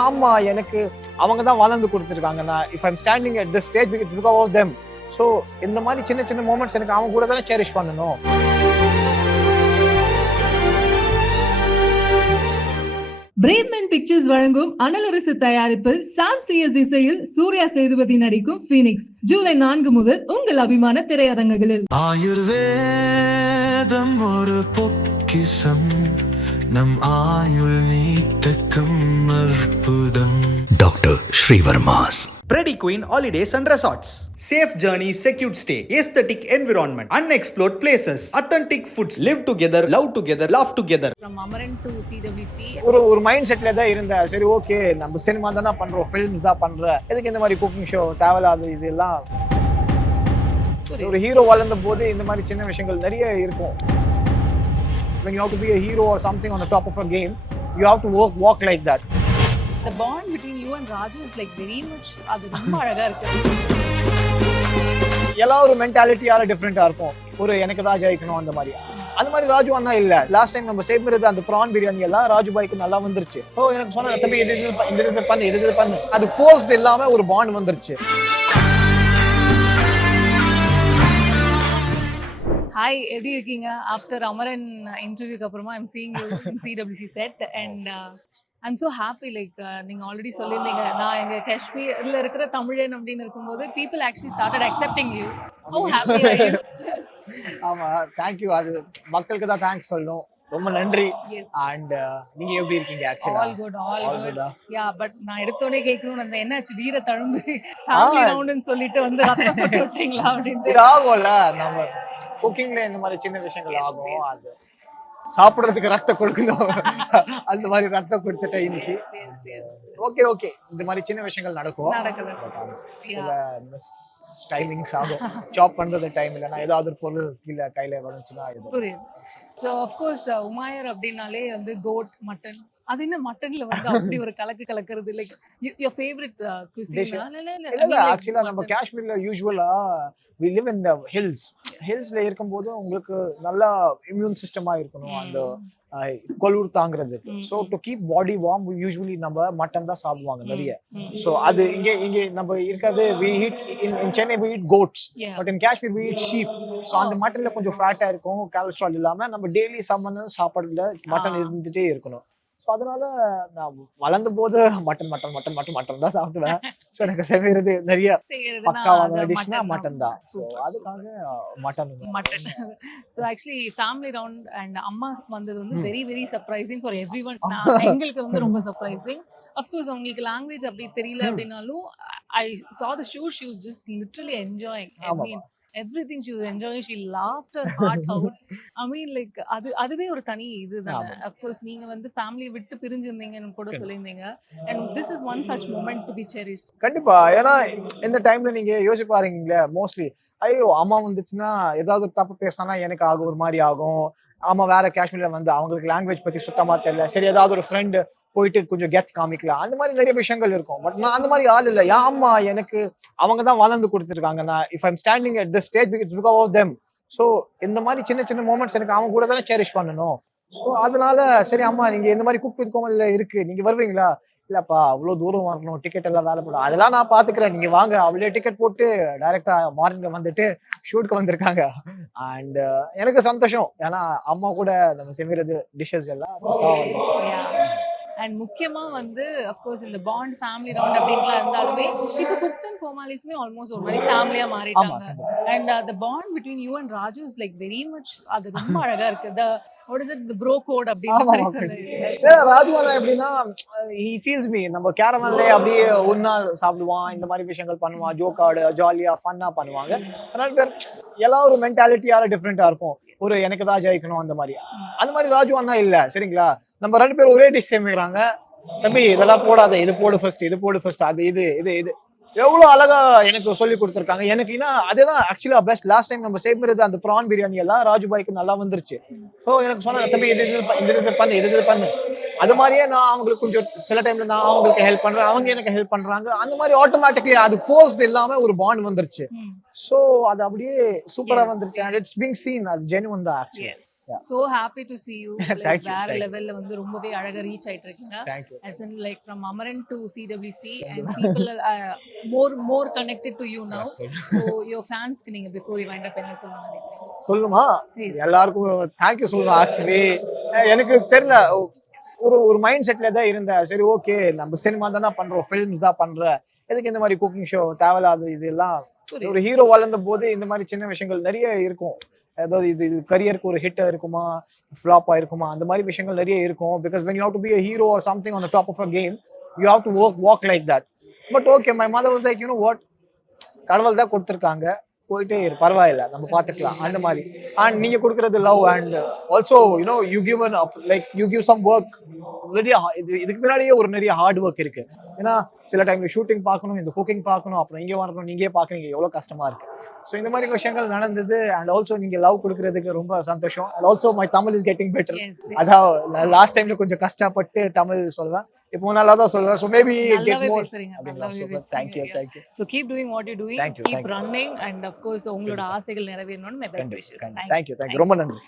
என் அம்மா எனக்கு அவங்க தான் வளர்ந்து கொடுத்துருக்காங்க. நான் if I'm standing at this stage it's because of them. So இந்த மாதிரி சின்ன சின்ன மூமெண்ட்ஸ் எனக்கு அவங்க கூட தானே சேரிஷ் பண்ணணும். பிரேவ்மேன் பிக்சர்ஸ் வழங்கும் அனலரசு தயாரிப்பில் சாம் சிஎஸ் இசையில் சூர்யா சேதுபதி நடிக்கும் ஃபீனிக்ஸ் ஜூலை 4 முதல் உங்கள் அபிமான திரையரங்குகளில். ஆயுர்வேதம் ஒரு பொக்கிஷம், நம் ஆயுள் நீட்டக்கும் அற்புதம். Doctor Srivarma's Preddy Queen Holidays and Resorts. Safe journey, secured stay, aesthetic environment, unexplored places, authentic foods, live together, love together, laugh together. From Amaran to CWC. ஒரு மைண்ட் செட்ல தான் இருந்தேன். சரி ஓகே, நம்ம சினிமா தானே பண்றோம், ஃபிலிம்ஸ் தான் பண்றோம், எதுக்கு இந்த மாதிரி குக்கிங் ஷோ தேவையில்லாத இதெல்லாம். ஒரு ஹீரோ வளர்ந்த போது இந்த மாதிரி சின்ன விஷயங்கள் நிறைய இருக்கும். When you have to be a hero or something on the top of a game, you have to walk like that. The bond between you and Raju is like very much அது ரொம்ப அழகா இருக்கு. எல்லா ஒரு மென்டாலிட்டியால டிஃப்ரெண்டா இருக்கும். ஒரு எனக்கு தான் ஜெயிக்கணும் அந்த மாதிரி ராஜு அண்ணா இல்ல. லாஸ்ட் டைம் நம்ம செய்யறது அந்த ப்ரான் பிரியாணி எல்லாம் ராஜு பாய்க்கு நல்லா வந்துருச்சு. ஓ எனக்கு சொன்ன தம்பி இது பண்ணு அது ஃபோர்ஸ்ட் இல்லாம ஒரு பாண்ட் வந்துருச்சு. ஹாய், எப்படி இருக்கீங்க? ஆஃப்டர் அமரன் இன்டர்வியூக்கு அப்புறமா I'm seeing you in CWC set and I'm so happy. Like நீங்கள் ஆல்ரெடி சொல்லியிருந்தீங்க, நான் எங்கள் காஷ்மீரில் இருக்கிற தமிழன் அப்படின்னு இருக்கும்போது people actually started accepting you. How happy are you? ஆமா, தேங்க்யூ. அது மக்களுக்கு தான் தேங்க்ஸ் சொல்லணும். ரொம்ப நன்றி. அண்ட் நீங்க எப்படி இருக்கீங்க? ஆக்சுவலா ஆல் குட். யா, பட் நான் எடுத்தோடனே கேட்கணும்னு அந்த என்னாச்சு வீர தழும்பு ஃபேமிலி ரவுண்ட்னு சொல்லிட்டு வந்து ரத்தம் சொட்டு விட்டீங்களா அப்படின்னு. இது ஆகும்ல, நம்ம குக்கிங்ல இந்த மாதிரி சின்ன விஷயங்கள் ஆகும். அது சாப்பிடுறதுக்கு ரத்தம் கொடுக்கணும், அந்த மாதிரி ரத்தம் கொடுத்துட்ட இன்னைக்கு. ஓகே இந்த மாதிரி சின்ன விஷயங்கள் நடக்கும். சில மிஸ் டைமிங்ஸ் ஆகும். சாப் பண்றது டைம் இல்லைன்னா ஏதாவது ஒரு பொருள் கீழே கையில வந்துச்சுன்னா இது. ஸோ ஆஃப்கோர்ஸ் உமாயர் அப்படின்னாலே வந்து கோட் மட்டன். அது என்ன மட்டன்ல வந்து அப்படி ஒரு கலக்கிறது லைக் யுவர் ஃபேவரட் குசின்? இல்ல ஆக்சுவலா நம்ம காஷ்மீர்ல யூசுவலா we live in the ஹில்ஸ்ல இருக்கும்போது உங்களுக்கு நல்லா இம்யூன் சிஸ்டமா இருக்கணும், அந்த குளிர் தாங்கிறதுக்கு. So to keep body warm usually நம்ம மட்டன் தான் சாப்பிடுவாங்க நிறைய. ஸோ அது இங்கே நம்ம இருக்காது. we eat in Chennai we eat goats, but in Kashmir we eat sheep. So அந்த மட்டன்ல கொஞ்சம் ஃபேட்டா இருக்கும், கொலஸ்ட்ரால் இல்லாம நம்ம டெய்லி சாப்பாடுல மட்டன் இருந்துட்டே இருக்கணும். ஸோ அதனால நான் வளர்ந்த போது மட்டன் தான் சாப்பிடுவேன். ஸோ எனக்கு செய்யறது நிறைய பக்காவான டிஷ்னா மட்டன் தான். ஸோ அதுக்காக mutton. So actually family round and அம்மா வந்தது வந்து very very surprising for every one. எங்களுக்கு வந்து ரொம்ப சர்ப்ரைசிங். அஃப்கோர்ஸ் அவங்களுக்கு லாங்குவேஜ் அப்படி தெரியல அப்படின்னாலும் ஐ saw the shoot, she was just literally enjoying. I mean everything she was enjoying. She laughed her heart out. I mean like அதுவே ஒரு தனி இதுதான். of course நீங்க வந்து ஃபேமிலி விட்டு பிரிஞ்சிருந்தீங்கன்னு கூட சொல்லிருந்தீங்க, and this is one such moment to be cherished. கண்டிப்பா. ஏன்னா இந்த டைம்ல நீங்க யோசிச்சு பாருங்களே, மோஸ்ட்லி ஐயோ அம்மா வந்துச்சுன்னா ஏதாவது ஒரு தப்பு பேசினா எனக்கு ஆகும், ஒரு மாதிரி ஆகும். அம்மா வேற காஷ்மீர்ல வந்து அவங்களுக்கு லாங்குவேஜ் பத்தி சுத்தமா தெரியல, சரி ஏதாவது ஒரு ஃப்ரெண்டு போயிட்டு கொஞ்சம் கெத் காமிக்கலாம், அந்த மாதிரி நிறைய விஷயங்கள் இருக்கும். பட் நான் அந்த மாதிரி ஆள் இல்லை. என் அம்மா எனக்கு அவங்க தான் வளர்ந்து கொடுத்துருக்காங்க. நான் if I'm standing at this stage it's because of them. So இந்த மாதிரி சின்ன சின்ன மூமெண்ட்ஸ் எனக்கு அவங்க கூட தானே சேரிஷ் பண்ணணும். ஸோ அதனால சரி அம்மா நீங்க இந்த மாதிரி குக் வித் கோமல்ல இருக்கு, நீங்க வருவீங்களா? இல்லப்பா அவ்வளோ தூரம் வரணும், டிக்கெட் எல்லாம் வேலை போடும், அதெல்லாம் நான் பாத்துக்கிறேன், நீங்க வாங்க. அவளே டிக்கெட் போட்டு டைரக்டா மார்னிங்ல வந்துட்டு ஷூட்க்கு வந்திருக்காங்க. அண்ட் எனக்கு சந்தோஷம், ஏன்னா அம்மா கூட நம்ம செய்யறது டிஷ்ஷஸ் எல்லாம். அண்ட் முக்கியமா வந்து அஃப்கோர்ஸ் இந்த பாண்ட் ஃபேமிலி ரவுண்ட் அப்படின்லாம் இருந்தாலுமே இப்போ குக்ஸ் அண்ட் கோமாலிஸ்மே ஆல்மோஸ்ட் ஒரு மாதிரி ஃபேமிலியா மாறிட்டாங்க. And the bond between you and Raju is like very much அது ரொம்ப அழகா இருக்கு. what is it, the bro code அப்படின்னு சொல்லுங்க. ராஜு அண்ணா எப்படின்னா he feels me. நம்ம கேரவன்ல அப்படியே ஒண்ணா சாப்பிடுவான், இந்த மாதிரி விஷயங்கள் பண்ணுவான், ஜோக்காடு ஜாலியா ஃபன்னா பண்ணுவாங்க. அதனால பேர் எல்லா ஒரு மென்டாலிட்டியால டிஃப்ரெண்டா இருக்கும். ஒரு எனக்கு தான் ஜெயிக்கணும் அந்த மாதிரி ராஜு அண்ணா இல்ல. சரிங்களா, நம்ம ரெண்டு பேரும் ஒரே டிஷ் சேமிக்கிறாங்க. தம்பி இதெல்லாம் போடாத, இது போடு ஃபர்ஸ்ட் அது இது எவ்வளவு அழகா எனக்கு சொல்லி கொடுத்துருக்காங்க. எனக்கு அதுதான் ஆக்சுவலா பெஸ்ட். லாஸ்ட் டைம் நம்ம செய்யறது அந்த ப்ரான் பிரியாணி எல்லாம் ராஜு பாய்க்கு நல்லா வந்துருச்சு. ஸோ எனக்கு சொன்ன தம்பி இது பண்ணு. அது மாதிரியே நான் அவங்களுக்கு கொஞ்சம் சில டைம்ல நான் அவங்களுக்கு ஹெல்ப் பண்றேன், அவங்க எனக்கு ஹெல்ப் பண்றாங்க. அந்த மாதிரி ஆட்டோமேட்டிக்லி அது ஃபோர்ஸ்ட் இல்லாம ஒரு பாண்ட் வந்துருச்சு. ஸோ அது அப்படியே சூப்பரா வந்துருச்சு. அண்ட் இட்ஸ் பீங் சீன், அது ஜென்யூன் தான் actually. so happy to see you. Thank Like you, வேற thank you. லெவல்ல வந்து ரொம்பவே அழகா ரீச் ஆயிட்டு இருக்கீங்க. Thank you. As in like from Amaran to CWC and people are more connected to you now. That's good. So your fans க்கு நீங்க before you wind up என்ன சொல்ல நினைக்கிறீங்க? சொல்லுமா Please. எல்லாருக்கும் தேங்க்யூ சொல்லணும். ஆக்சுவலி எனக்கு தெரியல, ஒரு மைண்ட் செட்ல தான் இருந்தேன். சரி ஓகே, நம்ம சினிமா தானே பண்றோம், ஃபிலிம்ஸ் தான் பண்றேன், எதுக்கு இந்த மாதிரி குக்கிங் ஷோ தேவையில்லாத இதெல்லாம். புரியுது. ஒரு ஹீரோ வளர்ந்த போது இந்த மாதிரி சின்ன விஷயங்கள் நிறைய இருக்கும். அதாவது இது கரியருக்கு ஒரு ஹிட் இருக்குமா, ஃப்ளாப் ஆயிருக்குமா, அந்த மாதிரி விஷயங்கள் நிறைய இருக்கும். Because when you have to be a hero or something on the top of a game, you have to walk like that. But okay, my mother was like, you know what, கடவுள் தான் கொடுத்துருக்காங்க, போயிட்டே இரு, பரவாயில்ல, நம்ம பார்த்துக்கலாம், அந்த மாதிரி. அண்ட் நீங்க கொடுக்கறது love and also you know you give you give some work. இதுக்கு முன்னாடியே ஒரு நிறைய ஹார்ட் ஒர்க் இருக்கு. ஏன்னா சில டைம்ல ஷூட்டிங் பார்க்கணும், இந்த குக்கிங் பார்க்கணும், அப்புறம் இங்கே வரணும், நீங்க பார்க்குறீங்க, எவ்வளோ கஷ்டமா இருக்கு. ஸோ இந்த மாதிரி விஷயங்கள் நடந்தது. அண்ட் ஆல்சோ நீங்க லவ் கொடுக்கறதுக்கு ரொம்ப சந்தோஷம். And also my Tamil is getting better. Yes. அதான் லாஸ்ட் டைம்ல கொஞ்சம் கஷ்டப்பட்டு தமிழ் சொல்லுவேன், இப்போ நல்லா தான் சொல்லுவேன். ஸோ மேபி கெட் நல்லாவே மோர். பேசுறீங்க. Thank you thank you. So keep doing what you're doing. Thank you, Keep thank you. running and of course உங்களோட ஆசைகள் நிறைவேறணும்னு my best wishes. Thank you thank you, ரொம்ப நன்றி.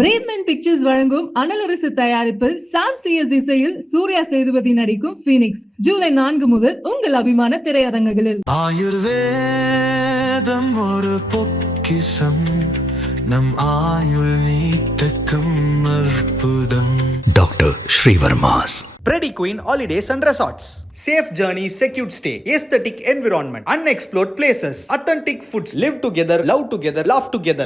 பிரேவ்மேன் பிக்சர்ஸ் வழங்கும் அனலரசு தயாரிப்பில் சாம் சிஎஸ் இசையில் சூர்யா சேதுபதி நடிக்கும் ஃபீனிக்ஸ் ஜூலை 4 முதல் உங்கள் அபிமான திரையரங்குகளில். ஆயுர்வேதம் ஒரு பொக்கிஷம், நம் ஆயுள் நீட்டக்கும் அற்புதம். Doctor Srivarma's. Preddy Queen Holidays and Resorts. Safe journey, secured stay, aesthetic environment, unexplored places, authentic foods, live together, love together, laugh together.